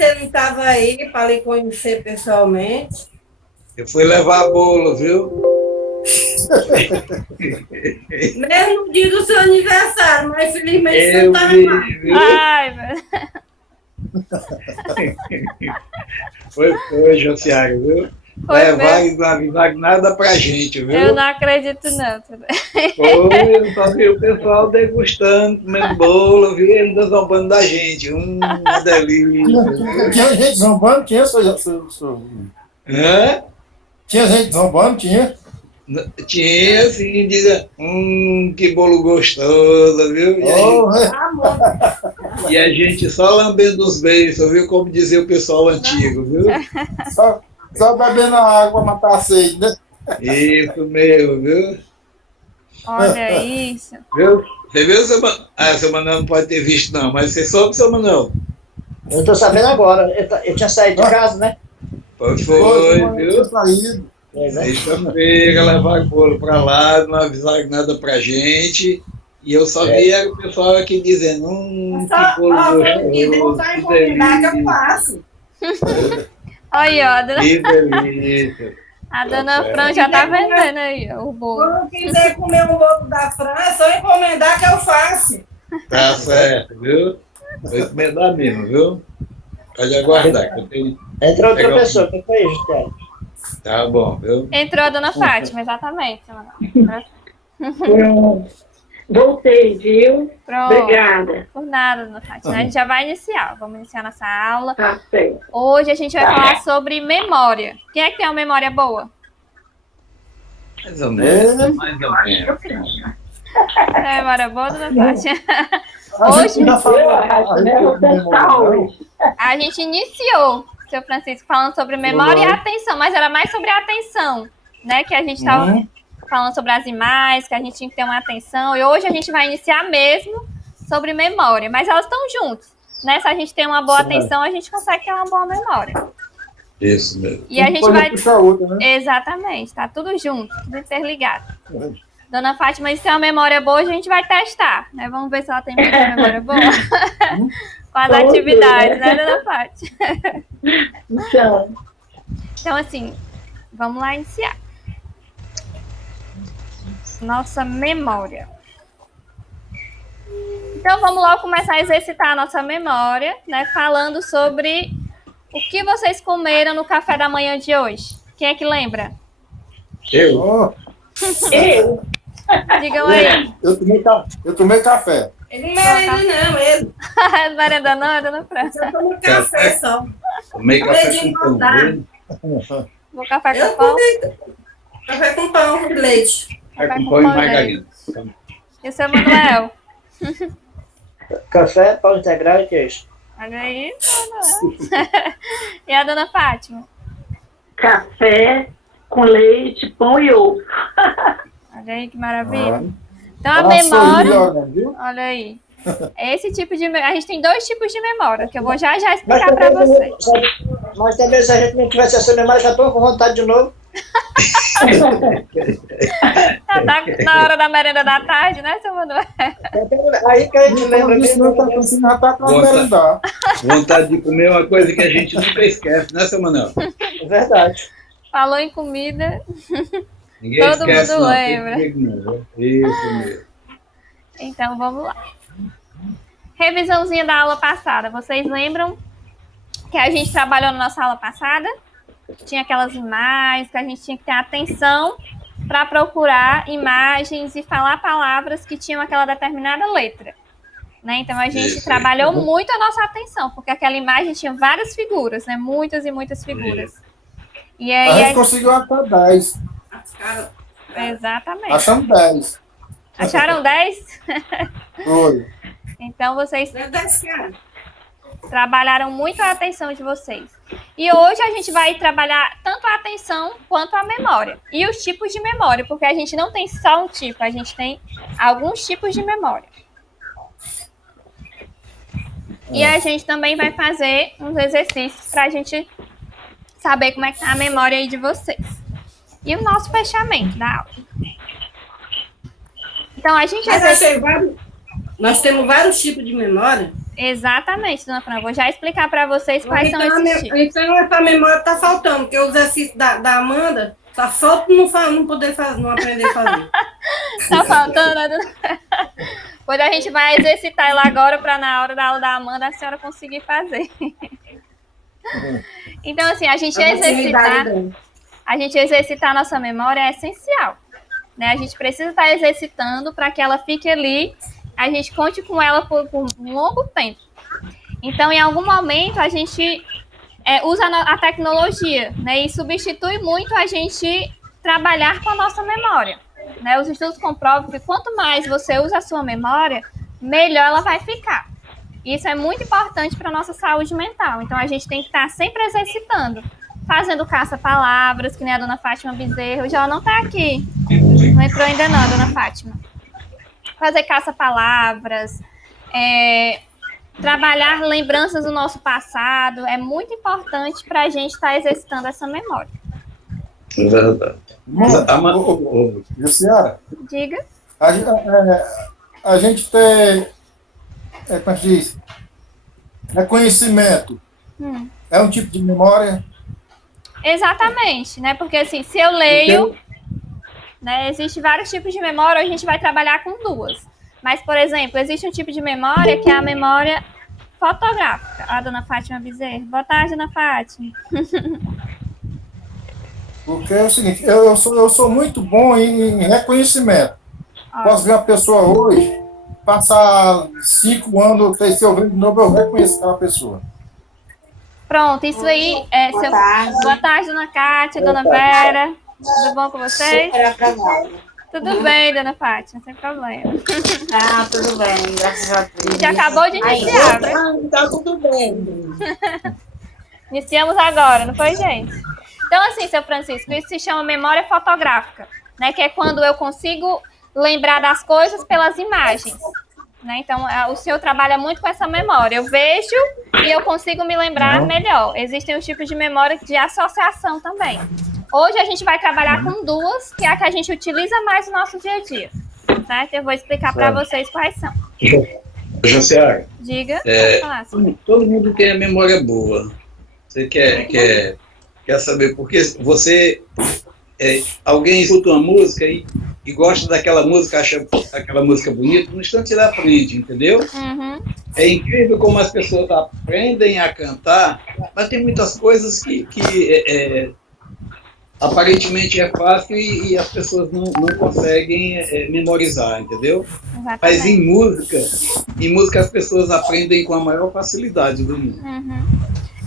você não estava aí para lhe conhecer pessoalmente. Eu fui levar bolo, viu? Mesmo no dia do seu aniversário, mas infelizmente você não Eu estava vi, lá. viu? Ai, velho. Foi, Josiário, viu? Foi Levar mesmo. e não avisar nada pra gente, viu? Eu não acredito, não. Foi, eu só vi o pessoal degustando, comendo bolo, vi eles zombando da gente. Uma delícia. Tinha gente zombando? Tinha, Hã? tinha gente zombando? Tinha? Tinha, assim, diga, que bolo gostoso, viu? Oh, E a gente só lambendo os beiços, viu? Como dizia o pessoal antigo, viu? só bebendo água para matar a sede, né? Isso mesmo, viu? Olha isso. Viu? Você viu, seu Manuel? Ah, seu Manuel não pode ter visto, não, mas você soube, seu Manuel? Eu tô sabendo agora. Eu tinha saído de casa, né? Foi, viu? Tinha saído. Sexta-feira, levar o bolo para lá, não avisaram nada pra gente. E eu só via o pessoal aqui dizendo, que bolo gostoso, Vai que encomendar que eu delícia. faço. Olha, ó, a dona, Que delícia. a dona Fran já tá vendendo aí ó, o bolo. Quando quiser comer um bolo da França, é só encomendar que eu faço. Tá certo, viu? Vou encomendar mesmo, viu? Pode aguardar, que eu tenho... Entrou outra Legal. pessoa. O que foi isso, Tiago? Tá bom, viu? Entrou a dona Fátima, exatamente. Pronto. Voltei, viu? Pronto. Obrigada. Por nada, dona Fátima. A gente já vai iniciar. Vamos iniciar nossa aula. Tá certo. Hoje a gente vai falar sobre memória. Quem é que tem uma memória boa? Mais ou menos, mais ou menos. Tem memória boa, dona Fátima? A gente Hoje- já falou Eu a acho, né? respeito Vou de testar memória, hoje. A gente iniciou, seu Francisco, falando sobre memória e Uhum. atenção, mas era mais sobre a atenção, né? Que a gente estava falando sobre as imagens, que a gente tinha que ter uma atenção. E hoje a gente vai iniciar mesmo sobre memória, mas elas estão juntas, né? Se a gente tem uma boa Certo. atenção, a gente consegue ter uma boa memória. Isso mesmo. E a gente coisa vai... puxa a outra, né? Exatamente, tá tudo junto, tudo interligado. Dona Fátima, se tem uma memória boa, a gente vai testar, né? Vamos ver se ela tem muita memória boa. Com as Vamos ver, atividades, né? né, Dona Fátima? Então, Então, assim, vamos lá iniciar. Nossa memória. Então, vamos logo começar a exercitar a nossa memória, né? Falando sobre o que vocês comeram no café da manhã de hoje. Quem é que lembra? Eu? Oh, eu, Digam aí. eu tomei café. Ele não merenda, não, ele. Merenda não, Dona Fran. Eu tomo café só. Tomei café com pão, viu? Vou café Eu com pão. comi café com pão com leite. Café com pão e margarina. E o seu Manuel? Café, pão integral e queijo. Olha aí, Manuel. E a Dona Fátima? café com leite, pão e ovo. Olha aí que maravilha. Ah. Então, a Nossa, memória... olha, viu? Olha aí. Esse tipo de... A gente tem dois tipos de memória, que eu vou já Mas explicar para também, vocês. mas também se a gente não tivesse essa memória, já estou com vontade de novo. Tá na hora da merenda da tarde, né, seu Manuel? Aí que a gente lembra Isso não tá mesmo. conseguindo, já tá com a Boa, tá. merendar. Vontade de comer é uma coisa que a gente nunca esquece, né, seu Manuel? É verdade. Falou em comida. Ninguém Todo esquece, mundo não. lembra. Tem comigo, não, viu? Isso mesmo. Então, vamos lá. Revisãozinha da aula passada. Vocês lembram que a gente trabalhou na nossa aula passada? Tinha aquelas imagens que a gente tinha que ter atenção para procurar imagens e falar palavras que tinham aquela determinada letra. Né? Então, a gente Isso. trabalhou muito a nossa atenção, porque aquela imagem tinha várias figuras, né? Muitas e muitas figuras. E A aí, gente conseguiu até 10. exatamente. Achamos 10. Acharam 10? Foi. Então, vocês Deve dar esse cara. trabalharam muito a atenção de vocês. E hoje a gente vai trabalhar tanto a atenção quanto a memória. E os tipos de memória, porque a gente não tem só um tipo, a gente tem alguns tipos de memória. E a gente também vai fazer uns exercícios para a gente saber como é que tá a memória aí de vocês. E o nosso fechamento da aula. Então, a gente Mas nós temos vários tipos de memória. Exatamente, dona Fran. Vou já explicar para vocês quais são esses tipos. Então, essa memória tá faltando, porque o exercício da Amanda tá falta não poder fazer, não aprender a fazer. Tá faltando, né, dona? Pois a gente vai exercitar ela agora para na hora da aula da Amanda a senhora conseguir fazer. Então, assim, a gente exercitar a nossa memória é essencial, né? A gente precisa estar exercitando para que ela fique ali, a gente conte com ela por um longo tempo. Então, em algum momento, a gente usa a tecnologia, né? E substitui muito a gente trabalhar com a nossa memória, né? Os estudos comprovam que quanto mais você usa a sua memória, melhor ela vai ficar. Isso é muito importante para a nossa saúde mental. Então, a gente tem que estar sempre exercitando, fazendo caça-palavras, que nem a dona Fátima Bezerra. Hoje ela não está aqui. Não entrou ainda não, a dona Fátima. Fazer caça-palavras, trabalhar lembranças do nosso passado. É muito importante para a gente estar exercitando essa memória. É verdade. Senhora, Diga. a gente tem, como se diz, reconhecimento. É um tipo de memória? Exatamente, né? Porque assim, se eu leio, né, existem vários tipos de memória, a gente vai trabalhar com duas. Mas, por exemplo, existe um tipo de memória que é a memória fotográfica. A dona Fátima Bezerra. Boa tarde, dona Fátima. Porque é o seguinte, eu sou muito bom em reconhecimento. Posso ver uma pessoa hoje, passar 5 anos, se eu ver de novo, eu reconheço aquela pessoa. Pronto, isso aí é... Boa tarde, dona Kátia, dona Vera. Tudo bom com vocês? Tudo bem, dona Fátima, sem problema. Ah, tudo bem, graças a Deus. Já acabou de iniciar, né? Tá tudo bem. Iniciamos agora, não foi, gente? Então, assim, seu Francisco, isso se chama memória fotográfica, né? Que é quando eu consigo lembrar das coisas pelas imagens, né? Então, o senhor trabalha muito com essa memória. Eu vejo e eu consigo me lembrar melhor. Existem os tipos de memória de associação também. Hoje a gente vai trabalhar com duas, que é a que a gente utiliza mais no nosso dia a dia, certo? Eu vou explicar para vocês quais são. Josiara, Diga. Pode falar, todo mundo tem a memória boa. Você quer saber por quê? Você, alguém escuta uma música e gosta daquela música, acha aquela música bonita, no instante ele aprende, entendeu? Uhum. É incrível como as pessoas aprendem a cantar, mas tem muitas coisas que aparentemente é fácil e as pessoas não conseguem memorizar, entendeu? Exatamente. Mas em música as pessoas aprendem com a maior facilidade do mundo. Uhum.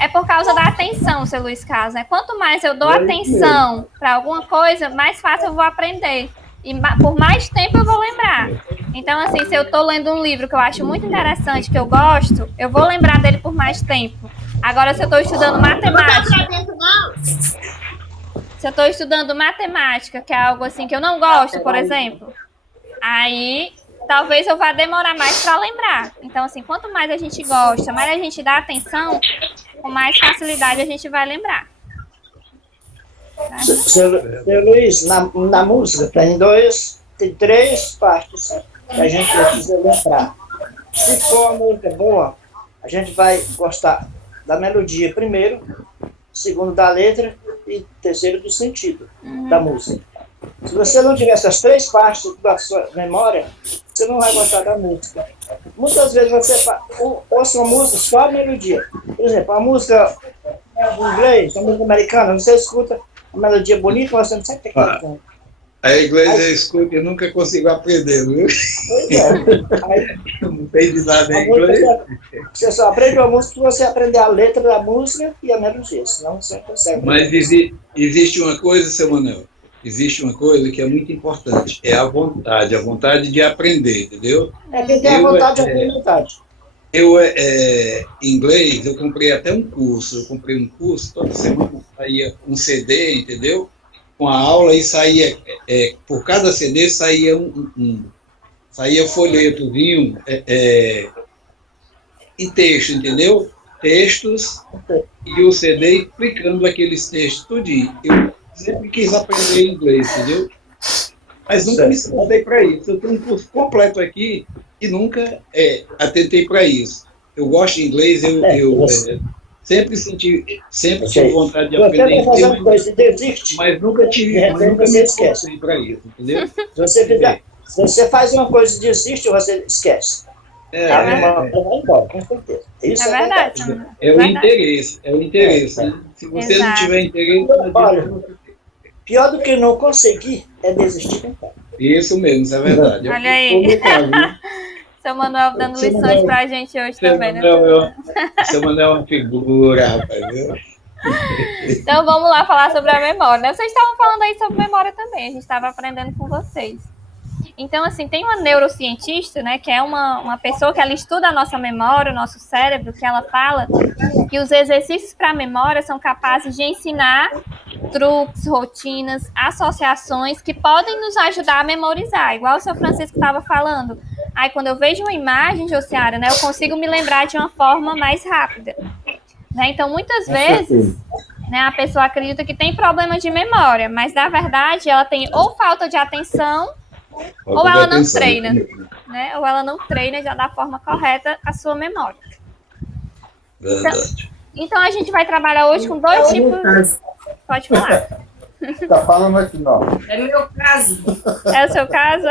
É por causa da atenção, seu Luiz Carlos, né? Quanto mais eu dou atenção para alguma coisa, mais fácil eu vou aprender. E por mais tempo eu vou lembrar. Então, assim, se eu estou lendo um livro que eu acho muito interessante, que eu gosto, eu vou lembrar dele por mais tempo. Agora, se eu estou estudando matemática... Se eu estou estudando matemática, que é algo assim que eu não gosto, por exemplo, aí talvez eu vá demorar mais para lembrar. Então, assim, quanto mais a gente gosta, mais a gente dá atenção, com mais facilidade a gente vai lembrar. Tá? Seu Luiz, na música tem 3 partes que a gente precisa lembrar. Se for uma música boa, a gente vai gostar da melodia primeiro, segundo da letra e terceiro do sentido da música. Se você não tiver essas 3 partes da sua memória, você não vai gostar da música. Muitas vezes você ouça uma música só a melodia. Por exemplo, a música em inglês, a música americana, você escuta a melodia bonita, mas você não sabe o que é cantando. A inglês eu escuto e nunca consigo aprender, viu? Pois é. Não tem de nada em inglês. Você só aprende uma música se você aprender a letra da música e a melodia, senão você não consegue. Mas existe uma coisa, seu Manuel, existe uma coisa que é muito importante, é a vontade de aprender, entendeu? Quem tem a vontade, já tem vontade. Em inglês, eu comprei até um curso, toda semana saía um CD, entendeu? Com a aula e saía, por cada CD saía saía folhetozinho em texto, entendeu? Textos e o CD explicando aqueles textos tudinho. Eu sempre quis aprender inglês, entendeu? Mas nunca me esforcei para isso. Eu tenho um curso completo aqui e nunca atentei para isso. eu gosto de inglês, sempre tive vontade de Você aprender vai fazer uma inglês, coisa, desiste. mas nunca tive, De repente você esquece. para isso, entendeu? Se você faz uma coisa e desiste, você esquece. A memória vai embora, com certeza. Isso É verdade. É o Verdade. interesse, né? Se você não Exato. tiver interesse, não adianta Olha, você ter. pior do que não conseguir é desistir tentar. Isso mesmo, isso é verdade. Olha aí. No caso, né? Seu Manuel dando Seu lições Manuel- pra gente hoje Seu também, né? Manuel é uma figura, rapaz, viu? Então vamos lá falar sobre a memória, né? Vocês estavam falando aí sobre memória também, a gente estava aprendendo com vocês. Então, assim, tem uma neurocientista, né, que é uma pessoa que ela estuda a nossa memória, o nosso cérebro, que ela fala que os exercícios para a memória são capazes de ensinar truques, rotinas, associações que podem nos ajudar a memorizar, igual o seu Francisco estava falando. Aí, quando eu vejo uma imagem, Josiara, né, eu consigo me lembrar de uma forma mais rápida. Né? Então, muitas vezes, né, a pessoa acredita que tem problema de memória, mas, na verdade, ela tem ou falta de atenção ou ela não treina, né? Ou ela não treina já da forma correta a sua memória. Verdade. Então a gente vai trabalhar hoje com dois tipos. Pode falar. Tá falando aqui, não. É meu caso. É o seu caso?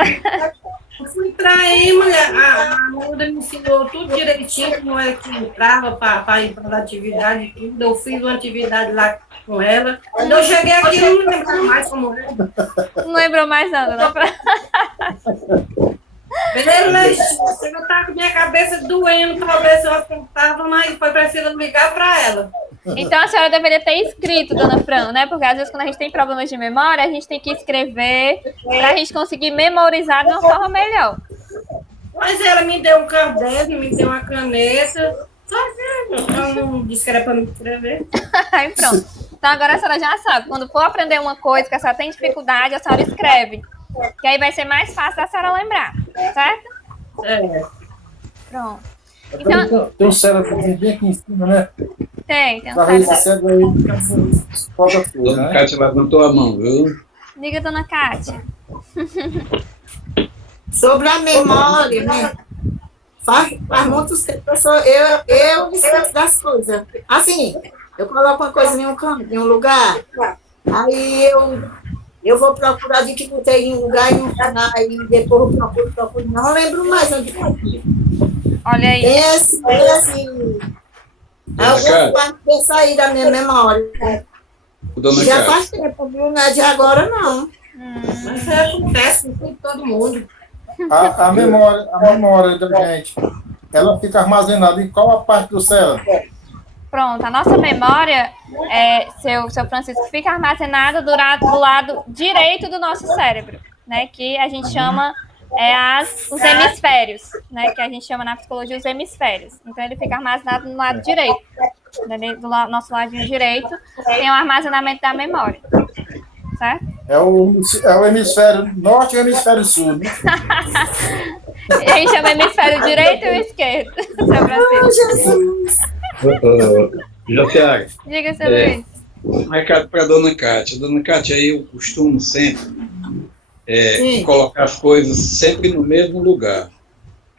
Eu fui pra aí, mulher. A Amanda me ensinou tudo direitinho, como é que entrava para ir para a atividade e tudo. Eu fiz uma atividade lá com ela. Quando eu cheguei aqui, eu não lembro mais como era. Não lembrou mais nada, né? Beleza, eu tava com minha cabeça doendo para ver se eu acertava, mas foi preciso ligar para ela. Então a senhora deveria ter escrito, dona Fran, né? Porque às vezes quando a gente tem problemas de memória, a gente tem que escrever para a gente conseguir memorizar de uma forma melhor. Mas ela me deu um caderno, me deu uma caneta. Só que ela não disse que era para me escrever. Aí pronto. Então agora a senhora já sabe, quando for aprender uma coisa que a senhora tem dificuldade, a senhora escreve. Que aí vai ser mais fácil da senhora lembrar, certo? É. Pronto. Então, Tem um cérebro bem aqui em cima, né? tem um Para esse certo. cérebro aí, falta tudo, Dona né? Cátia levantou a mão, viu? Diga, dona Kátia. Sobre a memória, né? Faz muito tempo, eu esqueço das coisas. Assim, eu coloco uma coisa em um lugar, aí eu vou procurar de que botei em um lugar e não tá, aí depois eu procuro, não lembro mais onde foi. Olha aí. Esse, algumas partes que sair da minha memória. Dona Já Cátia. faz tempo, viu? Não é de agora, não. Mas isso acontece com todo mundo. A memória da gente, ela fica armazenada em qual a parte do cérebro? Pronto, a nossa memória, seu Francisco, fica armazenada do lado direito do nosso cérebro, né? Que a gente chama os hemisférios, né? Que a gente chama na psicologia os hemisférios. Então ele fica armazenado no lado direito. Né, do nosso ladinho direito tem o armazenamento da memória. Certo? É o hemisfério norte e o hemisfério sul, né? A gente chama hemisfério direito e o esquerdo, seu Francisco. Josiara, Diga, seu Luiz. um recado para Dona Cátia. Dona Cátia, eu costumo sempre colocar as coisas sempre no mesmo lugar.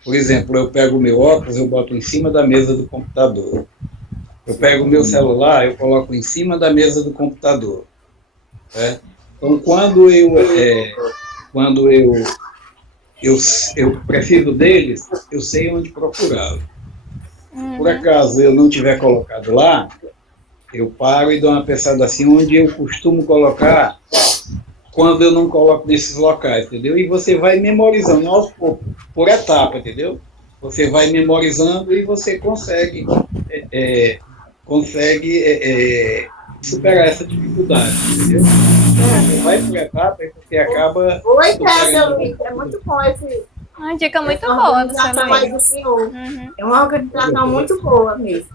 Por exemplo, eu pego o meu óculos, eu boto em cima da mesa do computador. Eu pego o meu celular, eu coloco em cima da mesa do computador. Né? Então, quando eu preciso deles, eu sei onde procurá-los. Por acaso eu não tiver colocado lá, eu paro e dou uma pensada assim, onde eu costumo colocar quando eu não coloco nesses locais, entendeu? E você vai memorizando aos poucos, por etapa, entendeu? Você vai memorizando e você consegue superar essa dificuldade, entendeu? Você vai por etapa e você acaba... Oi, seu Luiz, é muito bom esse... Uma dica muito essa boa do seu organização aí Luiz. do senhor. É uma organização muito boa mesmo.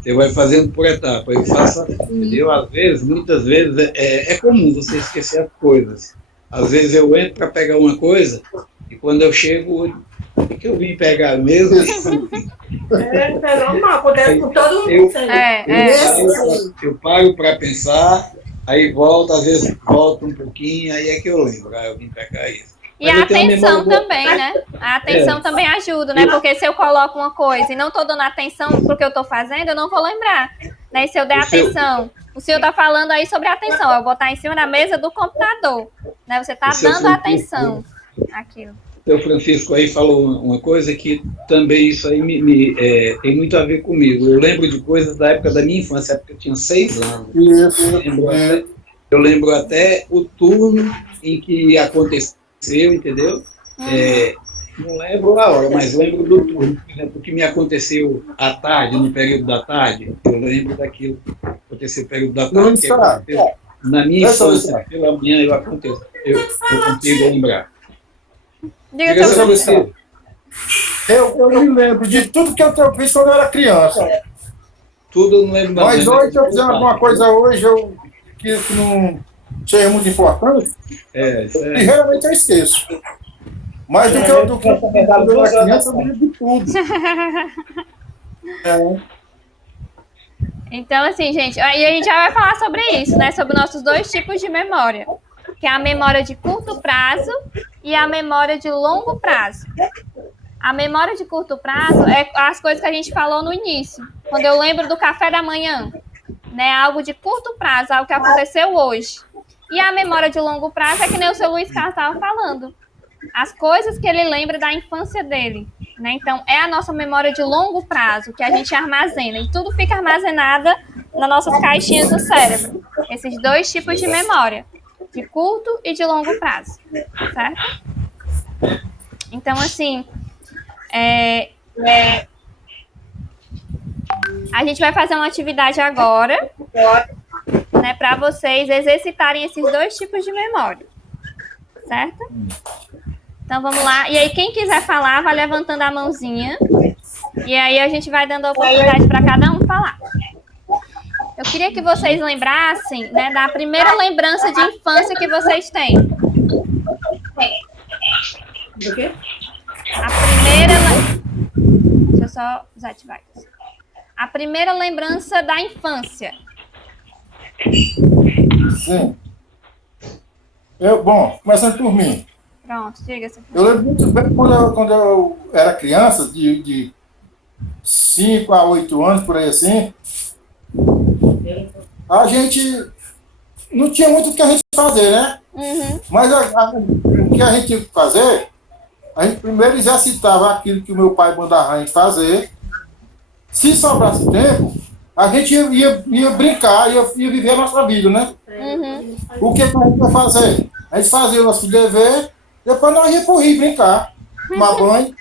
Você vai fazendo por etapa, eu faço assim, entendeu? Às vezes, muitas vezes, é comum você esquecer as coisas. Às vezes eu entro para pegar uma coisa e quando eu chego, o que eu vim pegar mesmo? É normal, acontece com todo mundo. Eu paro para pensar, aí volto, às vezes volto um pouquinho, aí é que eu lembro, eu vim pegar isso. E a atenção também, né? A atenção também ajuda, né? Porque se eu coloco uma coisa e não estou dando atenção pro que eu estou fazendo, eu não vou lembrar. Né? E se eu der atenção, o senhor está falando aí sobre atenção, eu vou botar em cima da mesa do computador. Né? Você está dando atenção àquilo. O seu Francisco aí falou uma coisa que também isso aí tem muito a ver comigo. Eu lembro de coisas da época da minha infância, porque eu tinha 6 anos. Eu lembro até o turno em que aconteceu, entendeu? Não lembro a hora, mas lembro do turno. Por exemplo, o que me aconteceu à tarde, no período da tarde, eu lembro daquilo que aconteceu no período da tarde. Na minha infância, pela manhã, eu consigo lembrar. Diga seu Francisco. Eu me lembro de tudo que eu fiz quando eu era criança. Tudo eu não lembro. Mas hoje, se eu fizer alguma coisa hoje que não seja muito importante, e realmente eu esqueço. Mas do que eu era criança, eu lembro de tudo. Então, assim, gente, aí a gente já vai falar sobre isso, né? Sobre nossos 2 tipos de memória. Que é a memória de curto prazo e a memória de longo prazo. A memória de curto prazo é as coisas que a gente falou no início. Quando eu lembro do café da manhã, né? Algo de curto prazo, algo que aconteceu hoje. E a memória de longo prazo é que nem o seu Luiz Carlos estava falando. As coisas que ele lembra da infância dele. Né? Então, é a nossa memória de longo prazo que a gente armazena. E tudo fica armazenado nas nossas caixinhas do cérebro. Esses 2 tipos de memória. De curto e de longo prazo, certo? Então, assim, a gente vai fazer uma atividade agora, né, para vocês exercitarem esses 2 tipos de memória, certo? Então, vamos lá. E aí, quem quiser falar, vai levantando a mãozinha, e aí a gente vai dando a oportunidade para cada um falar. Eu queria que vocês lembrassem, né, da primeira lembrança de infância que vocês têm. Do quê? A primeira... Deixa eu só desativar isso. A primeira lembrança da infância. Sim. Começando por mim. Pronto, diga-se. Eu lembro muito bem quando eu era criança, de 5 a 8 anos, por aí assim, a gente não tinha muito o que a gente fazer, né? Mas o que a gente tinha que fazer, a gente primeiro exercitava aquilo que o meu pai mandava a gente fazer. Se sobrasse tempo, a gente ia brincar, ia viver a nossa vida, né? O que a gente ia fazer? A gente fazia o nosso dever, depois nós íamos pro rio brincar, tomar banho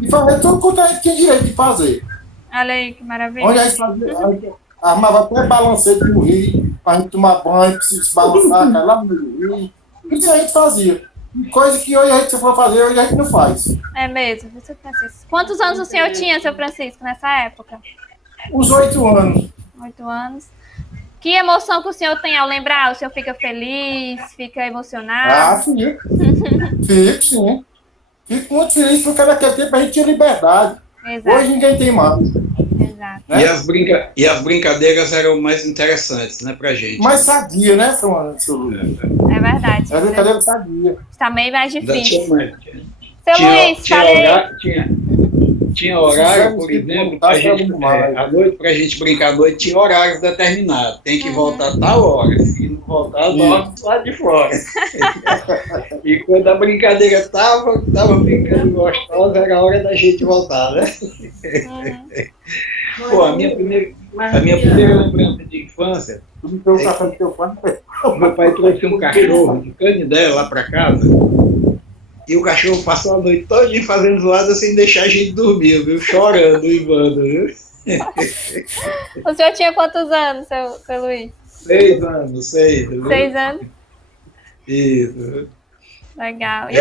e fazer tudo quanto a gente tinha direito de fazer. Olha aí, que maravilha. Onde a gente fazia, armava até balanceiro no rio, para a gente tomar banho, se balançar, cair lá no rio. Isso a gente fazia. Coisa que hoje a gente for fazer, hoje a gente não faz. É mesmo, seu Francisco. Quantos anos o senhor tinha, seu Francisco, nessa época? Uns 8 anos. 8 anos. Que emoção que o senhor tem ao lembrar? O senhor fica feliz, fica emocionado? Fico. Fico, sim. Fico muito feliz porque naquele tempo a gente tinha liberdade. Exato. Hoje ninguém tem mais. Exato. Né? E as brincadeiras eram mais interessantes, né, pra gente. Mais sadia, né, seu Luiz? É verdade. É brincadeira sadia. Está meio mais difícil. Seu Luiz, falei. Tinha horário, por exemplo, pra gente, à noite, para a gente brincar à noite, tinha horário determinado. Tem que voltar tal hora. Se não voltar, volta lá de fora. E quando a brincadeira estava ficando gostosa, era a hora da gente voltar, né? Pô, a minha primeira lembrança de infância, meu pai trouxe um cachorro de Canindé lá para casa. E o cachorro passou a noite toda fazendo zoada sem deixar a gente dormir, viu? Chorando e vando, viu? O senhor tinha quantos anos, seu Luiz? 6 anos, 6. 6 anos? Isso. Legal. E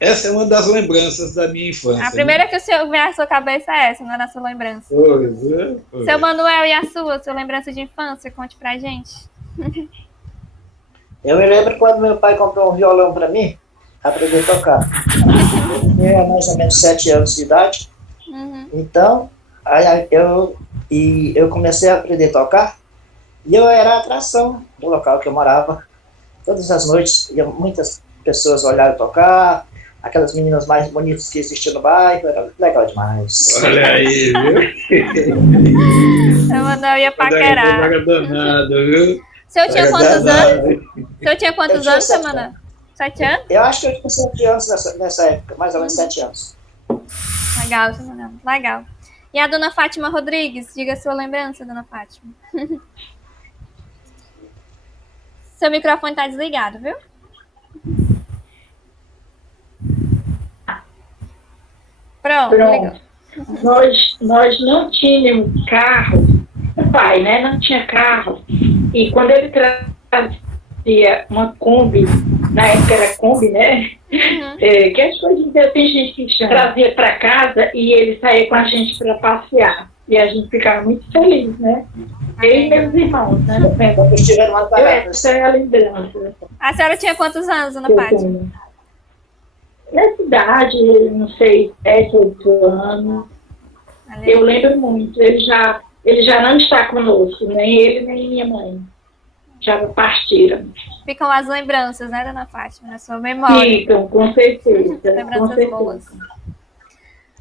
essa é uma das lembranças da minha infância. A primeira que o senhor vê na sua cabeça é essa, não é na sua lembrança? Pois. Seu Manuel, e a sua lembrança de infância? Conte pra gente. Eu me lembro quando meu pai comprou um violão para mim, aprender a tocar. Eu tinha mais ou menos 7 anos de idade. Então, eu comecei a aprender a tocar e eu era a atração do local que eu morava. Todas as noites, ia muitas pessoas olharam tocar, aquelas meninas mais bonitas que existiam no bairro, era legal demais. Olha aí, viu? Eu ia paquerar. Era danado, viu? O senhor tinha Era quantos danado. anos? O senhor tinha quantos anos, seu Manuel? 7 anos? Eu acho que eu tinha 7 anos nessa época, mais ou menos 7 anos. Legal, seu Manuel. Legal. E a dona Fátima Rodrigues? Diga a sua lembrança, dona Fátima. Seu microfone está desligado, viu? Pronto. Ligou. Nós não tínhamos carro, o pai, né, não tinha carro. E quando ele trazia uma Kombi, na época era Kombi, né? Que as coisas tem gente que trazia para casa e ele saía com a gente para passear. E a gente ficava muito feliz, né? Eu e meus irmãos, né? Essa é a lembrança. A senhora tinha quantos anos, dona Fátima? Nessa idade, não sei, 7, 8 anos. Eu lembro muito. Ele já não está conosco, nem ele, nem minha mãe. Já partiram. Ficam as lembranças, né, dona Fátima, na sua memória. Ficam, com certeza. Lembranças boas.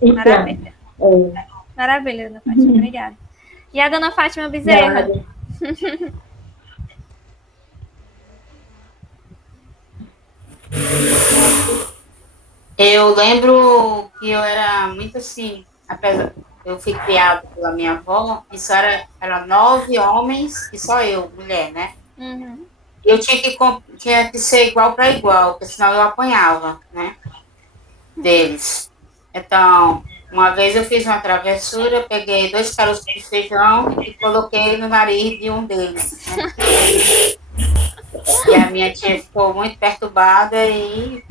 Então, maravilha. Maravilha, dona Fátima. Obrigada. E a dona Fátima Bezerra? Eu lembro que eu era muito assim, apesar eu fui criada pela minha avó, isso era 9 homens e só eu, mulher, né? Eu tinha que ser igual para igual, porque senão eu apanhava, né? Deles. Então, uma vez eu fiz uma travessura, peguei 2 caroços de feijão e coloquei no nariz de um deles, né? E a minha tia ficou muito perturbada e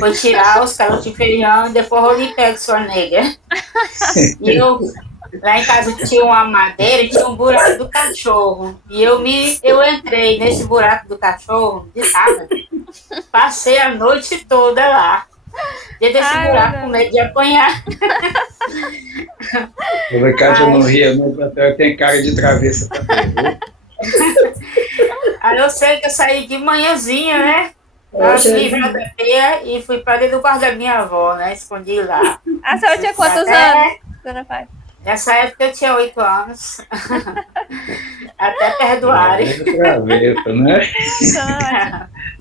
foi tirar os caroços de feijão e depois eu lhe pego, sua negra. E eu, lá em casa tinha uma madeira e tinha um buraco do cachorro. E eu entrei nesse buraco do cachorro de casa. Passei a noite toda lá. Dentro desse buraco, com medo de apanhar. O Cátia não ria, eu tenho cara de travessa também. Aí eu sei que eu saí de manhãzinha, né? Livre da teia e fui para dentro do quarto da minha avó, né? Escondi lá. A senhora tinha quantos anos, dona Fátima? Nessa época eu tinha 8 anos. Até perdoarem. Travessa, né?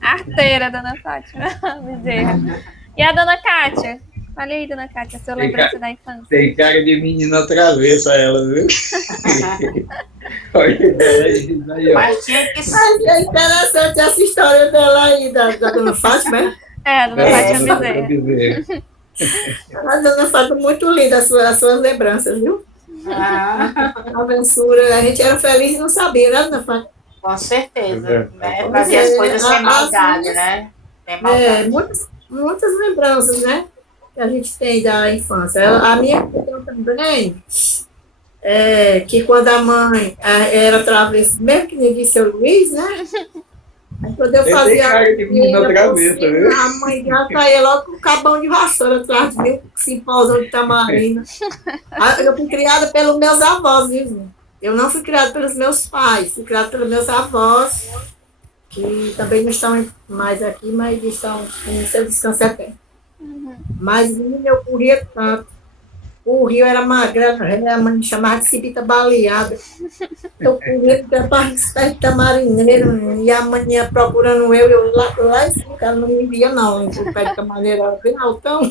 Arteira, dona Fátima Bezerra. E a dona Cátia? Olha aí, dona Cátia, a sua lembrança da infância. Tem cara de menina travessa ela, viu? Olha aí, mas tinha que ser. É interessante essa história dela aí, da dona Fátima, né? A dona Fátima Bezerra. A dona Fátima, muito linda as suas lembranças, viu? A aventura, a gente era feliz e não sabia, né, dona Fátima? Com certeza. Né? Fazia as coisas sem maldade, né? Sem maldade. Muitas lembranças, né? Que a gente tem da infância. A minha questão também é que quando a mãe era travessa, mesmo que ninguém seu Luiz, né? Aí quando eu fazia a mãe já saía logo com um cabão de vassoura atrás de mim, com cipózão de tamarina. Eu fui criada pelos meus avós, viu? Eu não fui criada pelos meus pais, fui criada pelos meus avós, que também não estão mais aqui, mas estão em seu descanso eterno. Mas eu corria tanto. O rio era magrelo, a mãe me chamava de cibita baleada. Eu corria para de tamarineiro, e a mãe ia procurando eu lá em cima, ela não me via não, o pé de tamarineiro era bem altão.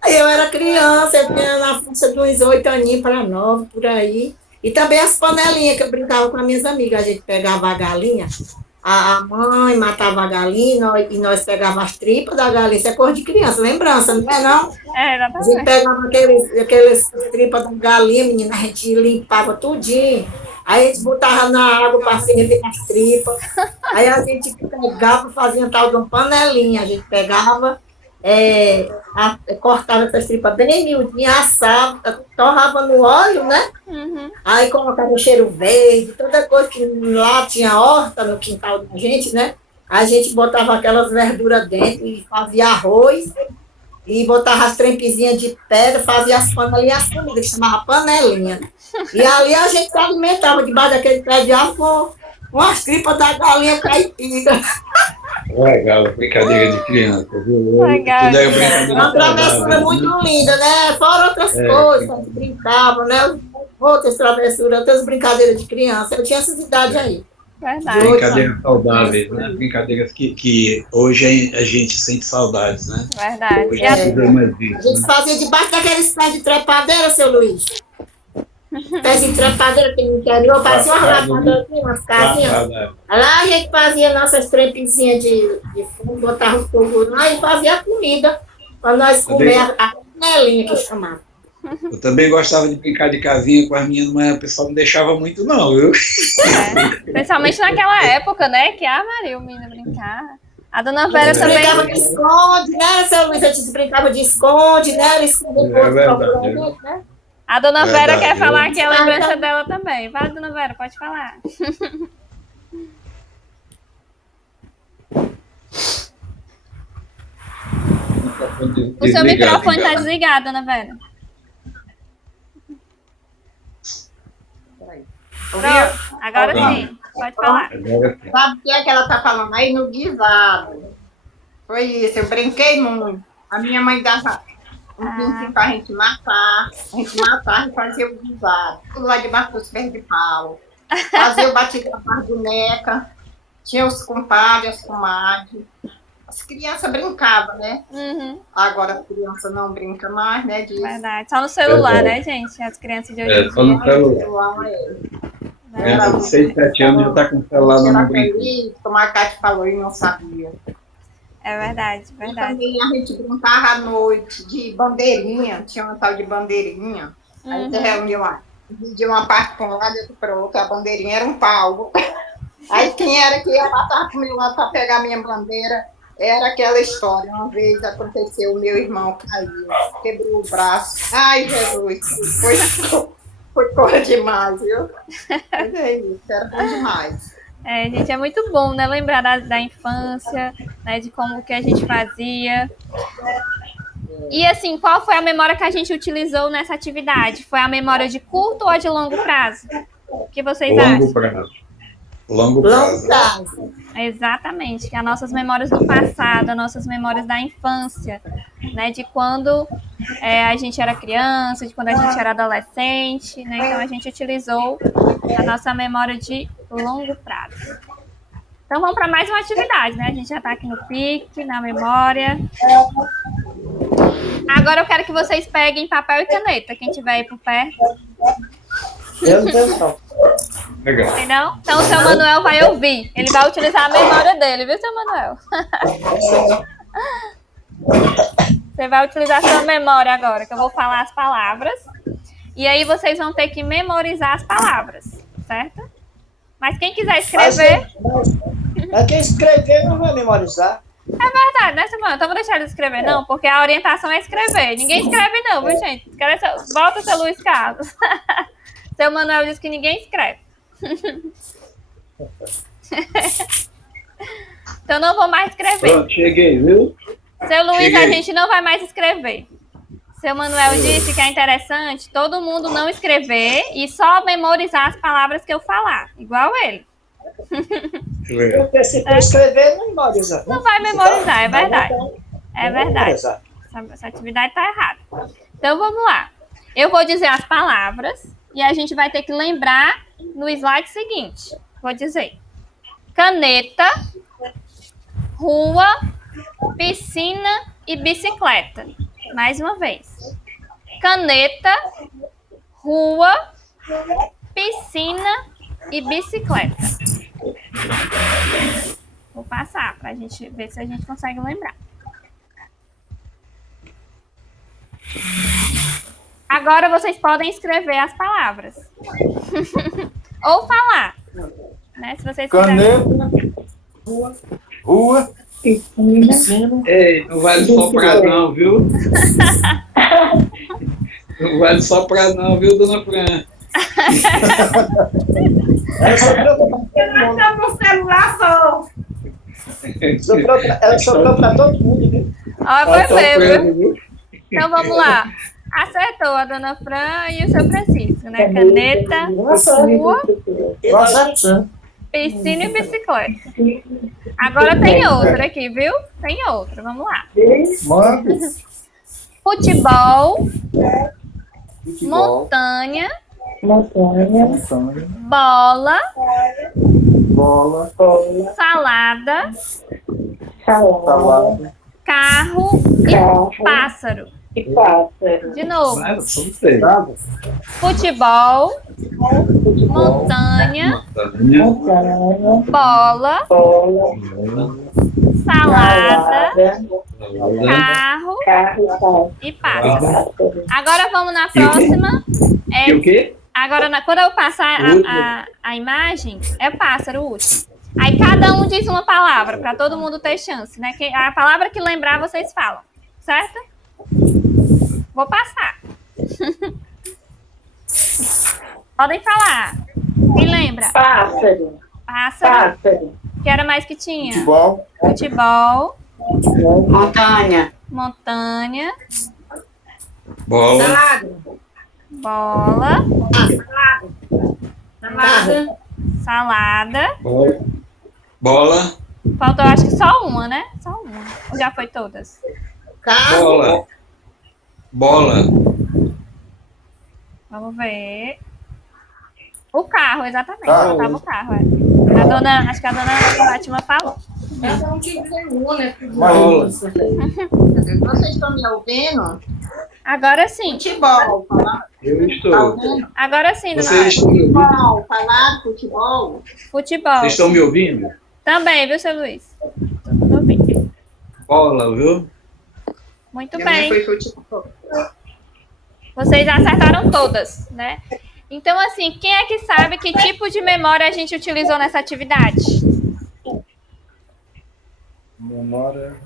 Aí eu era criança, eu tinha na força de uns 8 aninhos para 9, por aí. E também as panelinhas que eu brincava com as minhas amigas, a gente pegava a galinha, a mãe matava a galinha e nós pegávamos as tripas da galinha. Isso é coisa de criança, lembrança, não é não? A gente pegava aqueles tripas da galinha, menina, a gente limpava tudinho. Aí a gente botava na água para ferver as tripas. Aí a gente pegava, fazia tal de uma panelinha. A gente pegava, cortava essas tripas bem miudinhas, assava, torrava no óleo, né? Aí colocava o cheiro verde, toda coisa que lá tinha horta no quintal da gente, né? A gente botava aquelas verduras dentro e fazia arroz e botava as trempezinhas de pedra, fazia as panelinhas assim, que chamava panelinha. E ali a gente se alimentava debaixo daquele pé de árvore com as tripas da galinha caipira. Legal, brincadeira de criança, viu? Legal. Tudo é brincadeira Uma travessura saudável, muito né? linda, né? Fora outras coisas, a gente brincava, né? Outras travessuras, outras brincadeiras de criança. Eu tinha essas idades aí. Verdade. Brincadeiras saudáveis, né? Brincadeiras que hoje a gente sente saudades, né? Verdade. Hoje E a- não vê mais A isso, gente né? fazia debaixo daqueles pés de trepadeira, seu Luiz. Pés de trepadeira que no interior, parecia umas lavadoras, umas casinhas. Lá a gente fazia nossas trepezinhas de fogo, botava o fogo lá e fazia a comida para nós comer a panelinha que chamava. Eu também gostava de brincar de casinha com as minhas, mas o pessoal não deixava muito, não, viu? Principalmente naquela época, né? Que a Maria, o menino brincar. A dona Vera Brincava também. de esconde, né, seu Luiz? A gente brincava de esconde, né? Ele escondia o outro procurando a gente, né? A dona Vera Verdade, quer falar eu- que é a lembrança dela também. Vai, dona Vera, pode falar. O seu microfone está desligado, dona Vera. Pronto, agora sim. Pode falar. Sabe o que é que ela está falando aí no guisado? Foi isso, eu brinquei muito. A minha mãe dava um pintinho para a gente matar. A gente matava e fazia o guisado. Tudo lá debaixo dos pés de pau. Fazia o batido com a boneca. Tinha os compadres, as comadres. As crianças brincavam, né? Uhum, Agora as crianças não brincam mais, né? Disso. verdade. Só no celular, né, gente? As crianças de hoje em Só no dia. celular. Né? Criança de 6, 7 anos já está com o celular na Era mão brincando. feliz, como a Cátia falou e não sabia. É verdade, E verdade. também a gente brincava à noite de bandeirinha, tinha uma tal de bandeirinha. Aí Uhum. você reunia lá, dividia uma parte para um lado e outra para o outro, a bandeirinha era um pau. Aí quem era que ia matar comigo lá para pegar a minha bandeira, era aquela história. Uma vez aconteceu, o meu irmão caiu, quebrou o braço. Ai, Jesus, foi coisa demais, viu? Mas é isso, era bom demais. É, gente, é muito bom, né? Lembrar da infância, né? De como que a gente fazia. E assim, qual foi a memória que a gente utilizou nessa atividade? Foi a memória de curto ou de longo prazo? O que vocês Longo acham? prazo. Longo prazo. Exatamente, que as nossas memórias do passado, as nossas memórias da infância, né? De quando a gente era criança, de quando a gente era adolescente, né? Então a gente utilizou a nossa memória de longo prazo. Então vamos para mais uma atividade, né? A gente já está aqui no pique, na memória. Agora eu quero que vocês peguem papel e caneta, quem tiver aí por perto. Eu não tenho não. Legal. Entendeu? Então o seu Manuel vai ouvir. Ele vai utilizar a memória dele, viu, seu Manuel? Você vai utilizar a sua memória agora, que eu vou falar as palavras. E aí vocês vão ter que memorizar as palavras, certo? Mas quem quiser escrever... Mas quem escrever não vai memorizar. É verdade, né, Samuel? Então vou deixar ele escrever, não, porque a orientação é escrever. Ninguém escreve não, viu, gente? Volta, seu Luiz Carlos. Seu Manuel disse que ninguém escreve. Então não vou mais escrever. Pronto, cheguei, viu? Seu Luiz, Cheguei. a gente não vai mais escrever. Seu Manuel disse que é interessante todo mundo não escrever e só memorizar as palavras que eu falar, igual ele. Legal. Porque se for escrever, não memoriza. Não vai memorizar, é verdade. É verdade. Memorizar. Essa atividade está errada. Então vamos lá. Eu vou dizer as palavras e a gente vai ter que lembrar no slide seguinte. Vou dizer: caneta, rua, piscina e bicicleta. Mais uma vez. Caneta, rua, piscina e bicicleta. Vou passar para a gente ver se a gente consegue lembrar. Agora vocês podem escrever as palavras. Ou falar. Né? Se vocês quiserem. Caneta, rua, piscina. Ei, não vale soprar não, viu? Não vale soprar não, viu, dona Fran? Ela no celular só. Ela soprou para todo mundo, viu? Ó, Tá foi ver, viu? soprando, viu? Então vamos lá. Acertou a dona Fran e o seu Francisco, né? Caneta, rua, Piscina e bicicleta. Agora tem outra aqui, viu? Tem outra, vamos lá. Manda. Futebol, Futebol. montanha, Montanha, bola, Bola. salada, salada, carro e carro pássaro. e pássaro. De novo. Nada, só não sei. Futebol, montanha, Montanha, bola, bola, salada, salada, carro carro e pássaro. e pássaro. Agora vamos na próxima. E o quê? Agora, quando eu passar a imagem, é pássaro o último. Aí cada um diz uma palavra, para todo mundo ter chance, né? A palavra que lembrar, vocês falam. Certo? Vou passar. Podem falar. Quem lembra? Pássaro, Pássaro. pássaro, Que era mais que tinha? Futebol. Futebol, Montanha. montanha, Bola. Salada. bola, Salada. salada. Bola. Faltou, acho que só uma, né? Só uma. Ou já foi todas? Carro. Bola. Bola. Vamos ver. O carro, exatamente. Carro. Faltava o carro, é. Acho que a dona Fátima falou. Cada um tinha que ter um, né? Bola. Vocês estão me ouvindo? Agora sim. Futebol, falar. Eu estou. Agora sim, dona Vocês Fátima. estão me ouvindo? Futebol, falar futebol. Futebol. Vocês estão me ouvindo? Também, viu, seu Luiz? Tudo bem. Bola, viu? Muito E a minha bem. foi futebol. Vocês acertaram todas, né? Então, assim, quem é que sabe que tipo de memória a gente utilizou nessa atividade? Memória.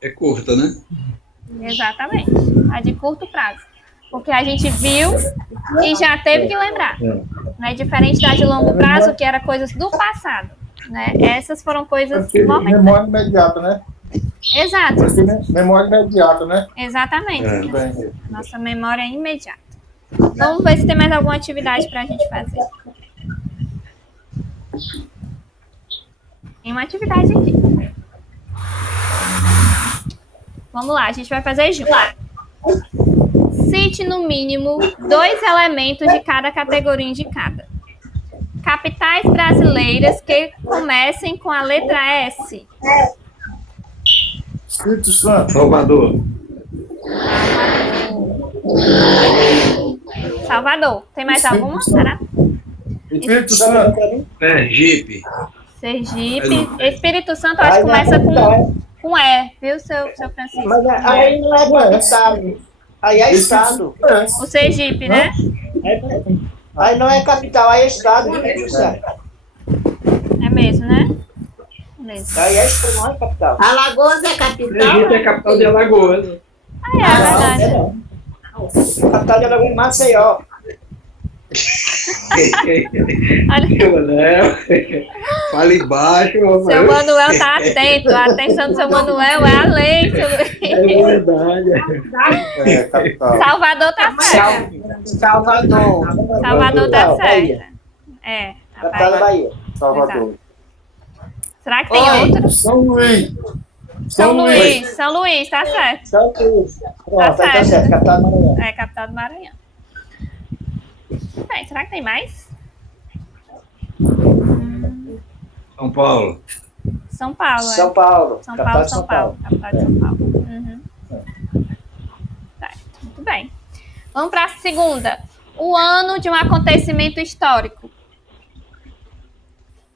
É curta, né? Exatamente. A de curto prazo. Porque a gente viu e já teve que lembrar. Né? Diferente da de longo prazo, que era coisas do passado. Né? Essas foram coisas momentâneas. Memória imediata, né? Exato. Memória imediata, né? Exatamente. É. Bem. Nossa memória é imediata. Vamos ver se tem mais alguma atividade para a gente fazer. Tem uma atividade aqui. Vamos lá, a gente vai fazer junto. Cite no mínimo 2 elementos de cada categoria indicada. Capitais brasileiras que comecem com a letra S. Espírito Santo. Salvador. Salvador. Tem mais alguma? Será? Espírito Santo. Sergipe. Sergipe. Espírito Santo, eu acho que começa com E, viu, seu Francisco? Mas aí não é capital. Aí é estado. O Sergipe, né? Aí não é capital, aí é estado. É mesmo, né? Mesmo. Aí é estado, não é capital. Alagoas é capital. Sergipe é a capital de Alagoas. Ah, é verdade. Capital de Alagoas é Maceió. Olha, Manuel, fale baixo, seu Manuel tá atento. A atenção do seu Manuel é além. É verdade. É, capital. Salvador tá certo. Salvador. Salvador tá certo. É. Capital da Bahia. Salvador. Será que tem outro? São Luís. São Luís. São Luís, tá certo. São Luís. Pronto, aí tá certo. certo. Capital do Maranhão. É, capital do Maranhão. Bem, será que tem mais? São Paulo. São Paulo, é. São Paulo. São Capital Paulo, de São Paulo. Capital de São Paulo. Uhum. Certo, muito bem. Vamos para a segunda. O ano de um acontecimento histórico.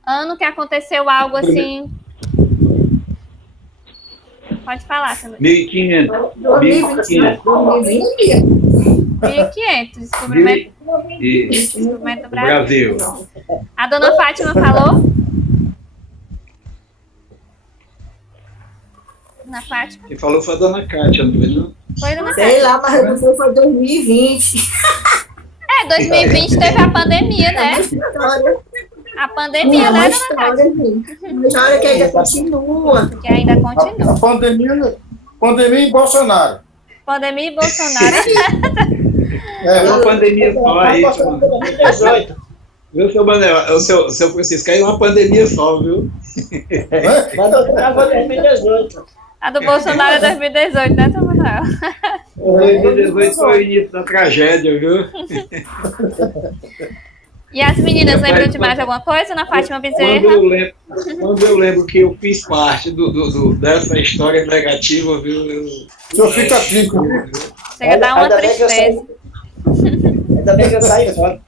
Ano que aconteceu algo assim. Pode falar, Sandra. 1500. 1500. 1500. Descobrimento do Brasil. Brasil. A dona Fátima falou? Dona Fátima? Quem falou foi a dona Cátia, não foi não? Foi, dona Sei Fátima? lá, mas eu não foi 2020. É, 2020 teve a pandemia, né? História. A pandemia, né, dona história, Fátima? gente. Uma história que ainda continua. Que ainda continua. A pandemia e Bolsonaro. Pandemia e Bolsonaro. É, Uma pandemia só aí. 2018. Viu, seu Manel? O seu Francisco, caiu uma pandemia só, viu? Mas eu tava em 2018. A do Bolsonaro é 2018, né, seu Manuel? 2018 foi o início da tragédia, viu? E as meninas lembram de mais alguma coisa, Ana Fátima Bezerra? Quando eu lembro que eu fiz parte dessa história negativa, viu? O senhor fica triste. Chega a dar uma tristeza. Ainda bem que eu saí fora.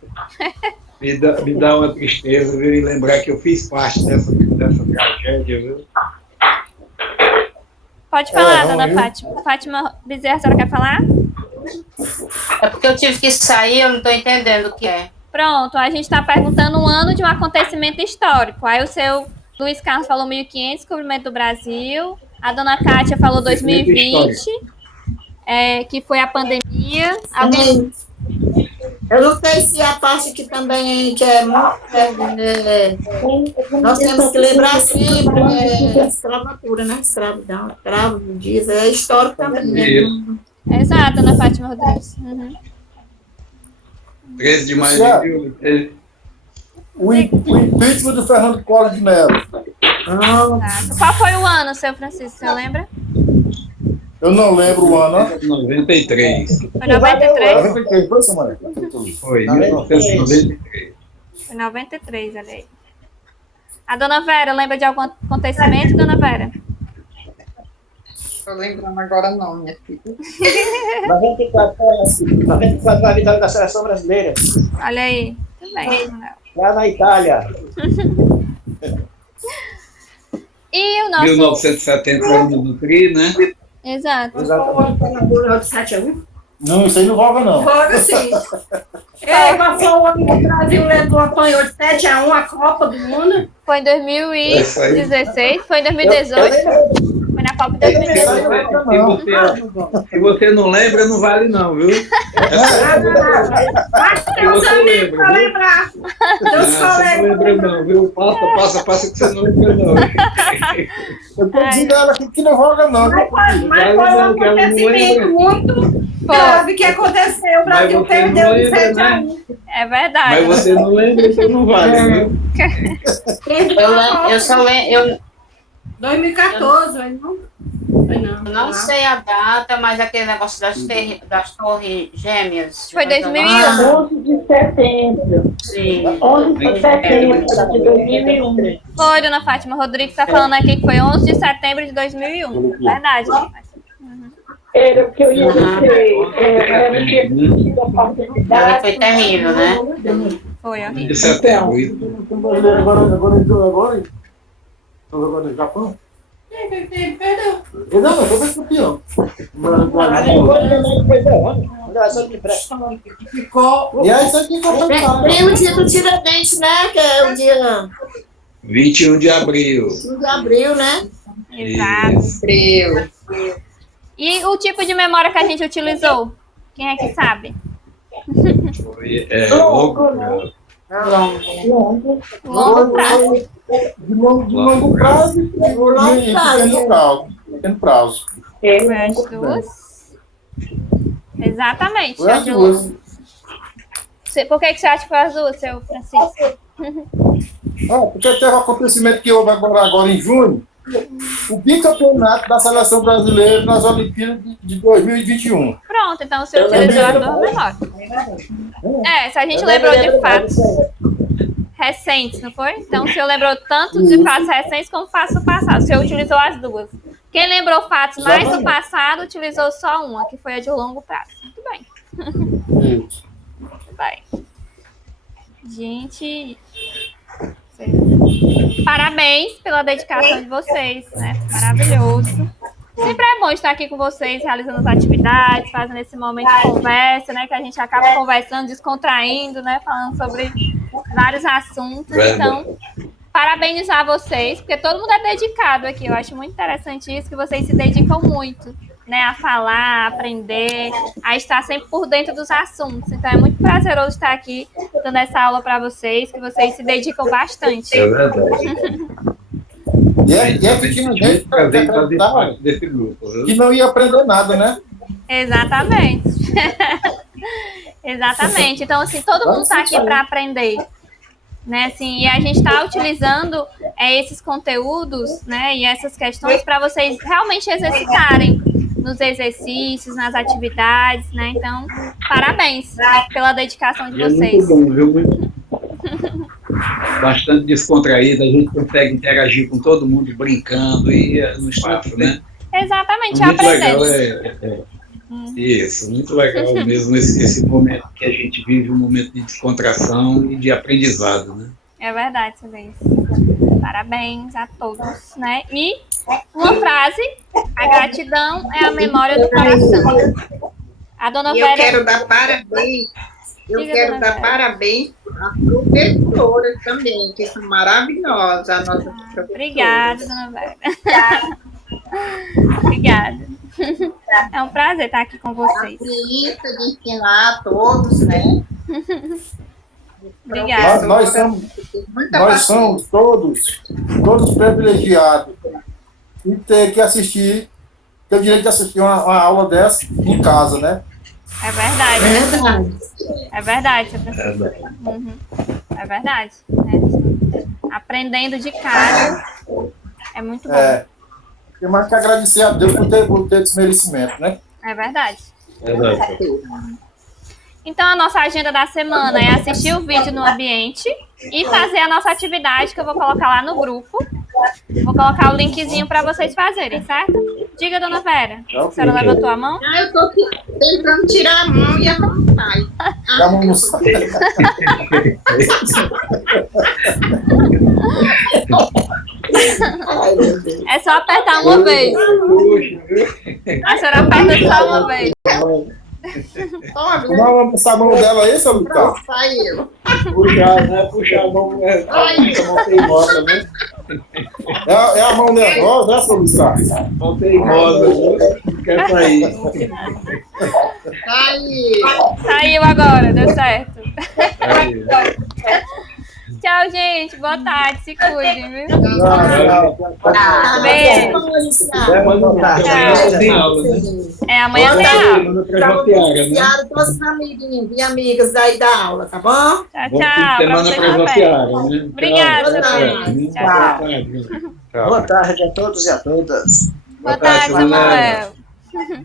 Me dá uma tristeza, viu? E lembrar que eu fiz parte dessa tragédia, viu? Pode falar, dona Fátima. Fátima Bezerra, a senhora quer falar? É porque eu tive que sair, eu não estou entendendo o que é. Pronto, a gente está perguntando um ano de um acontecimento histórico. Aí o seu Luiz Carlos falou 1500, descobrimento do Brasil. A dona Kátia falou 2020, que foi a pandemia. Alguém... Eu não sei se a parte que também que é muito. Nós temos que lembrar sempre escravatura, né? Escravidão, escravo, diz, é histórico também. Né? Exato, dona Fátima Rodrigues. 13 de maio de 2013. O impeachment do Fernando Collor de Mello. Qual foi o ano, seu Francisco? Você lembra? Eu não lembro o ano. 93. Foi 93? 93, foi, Samuel? Foi, 1993. Foi 93, olha aí. A dona Vera, lembra de algum acontecimento, dona Vera? Estou lembrando agora não, minha filha. 94 foi a vitória da seleção brasileira. Olha aí. Tudo bem. Lá na Itália. E o nosso... 1970, ano do TRI, né? Exato. Não, isso aí não voga, não. Voga sim. Passou o ano que o Brasil apanhou de 7-1 a Copa do Mundo. Foi em 2016, foi em 2018. Foi na Copa de 2018. Se você não lembra, não vale não, viu? Mas tem os amigos para lembrar. Deus Não lembra não, viu? Passa que você não lembra não. Eu tô dizendo ela aqui que não voga, não. Mas foi um acontecimento muito grave que aconteceu. O Brasil perdeu de 7-1. É verdade. Mas você não lembra, então não vale, viu? Eu só lembro... 2014, Eu não sei a data, mas aquele negócio das torres gêmeas. Foi 2001. 11 de setembro. Sim. 11 de setembro de 2001. Foi, dona Fátima Rodrigues está falando aqui que foi 11 de setembro de 2001. Verdade. Era o que eu ia dizer. Era no dia da oportunidade. Foi terrível, né? Foi, ó. De setembro. Agora no Japão? Perdeu. Não, eu vou campeão. Ficou. E aí, isso aqui Tem o dia do Tiradentes, né? Que é o dia 21 de abril. 1 de abril, né? Exato. Frio. E o tipo de memória que a gente utilizou? Quem é que sabe? Foi Longo prazo. de longo prazo e pequeno prazo. Foi as duas. Exatamente. Foi as duas. Por que você acha que foi as duas, seu Francisco? Porque teve um acontecimento que houve agora em junho, o bicampeonato da seleção brasileira nas Olimpíadas de 2021. Pronto, então você utilizou as duas memórias. Se a gente lembrou de fatos recentes, não foi? Então, o senhor lembrou tanto de fatos recentes como fatos do passado. O senhor utilizou as duas. Quem lembrou fatos mais do passado, utilizou só uma, que foi a de longo prazo. Muito bem. Muito bem. Gente... Parabéns pela dedicação de vocês, né? Maravilhoso. Sempre é bom estar aqui com vocês, realizando as atividades, fazendo esse momento de conversa, né? Que a gente acaba conversando, descontraindo, né? Falando sobre vários assuntos. Então, parabenizar vocês, porque todo mundo é dedicado aqui. Eu acho muito interessante isso, que vocês se dedicam muito, né? A falar, a aprender, a estar sempre por dentro dos assuntos. Então, é muito prazeroso estar aqui dando essa aula para vocês, que vocês se dedicam bastante. É verdade. E é que tinha gente que não ia aprender nada, né? Exatamente. Exatamente. Então, assim, todo mundo está aqui para aprender. né? Assim, e a gente está utilizando esses conteúdos, né? E essas questões para vocês realmente exercitarem nos exercícios, nas atividades, né? Então, parabéns, né, pela dedicação de É vocês. muito bom, viu? Muito bastante descontraído, a gente consegue interagir com todo mundo brincando e no instante, né? Exatamente, Muito aprendendo. legal, isso, muito legal mesmo esse momento que a gente vive, um momento de descontração e de aprendizado, né? É verdade, Silêncio. Parabéns a todos, né? E uma frase: a gratidão é a memória do coração. A dona E Vera... eu quero dar parabéns. Eu Diga, quero dona dar Vera. parabéns às professoras também, que são maravilhosas, a nossa professora. Obrigada, dona Vera. Obrigada. É um prazer estar aqui com A vocês. preguiça de ensinar a todos, né? Obrigada. Nós somos todos privilegiados em ter que assistir, ter o direito de assistir uma aula dessa em casa, né? É verdade. Verdade. É verdade, seu professor. Uhum. É verdade. Aprendendo de casa é muito bom. Tem mais que agradecer a Deus por ter esse merecimento, né? É verdade. Verdade. Então, a nossa agenda da semana é assistir o vídeo no ambiente e fazer a nossa atividade, que eu vou colocar lá no grupo. Vou colocar o linkzinho para vocês fazerem, certo? Diga, dona Vera. A senhora levantou a mão? Ah, eu tô aqui tentando tirar a mão e a mão sai. Já vamos... Ai, meu Deus. É só apertar uma vez. A senhora aperta só uma vez. Toma, Vamos essa mão dela aí, seu Lucas? pronto, saiu. Puxar, né? Puxar a mão, a mão teimosa, né? É a mão nervosa, né, seu Lucas? Mão teimosa, né? Quer sair. Saiu. Saiu agora, deu certo. Aí. Tchau, gente. Boa tarde. Se cuidem, viu? Beijo. Tem aula, né? Amanhã tem aula. Semana presenciária, né? Obrigada a todos os amiguinhos e amigas daí da aula, tá bom? Tchau, Bom fim de tchau. Pra semana vocês também. presenciária, né? Obrigada, Tchau, Samuel. tchau. Tchau. Boa tarde. Boa tarde a todos e a todas. Boa tarde, Samuel. Samuel.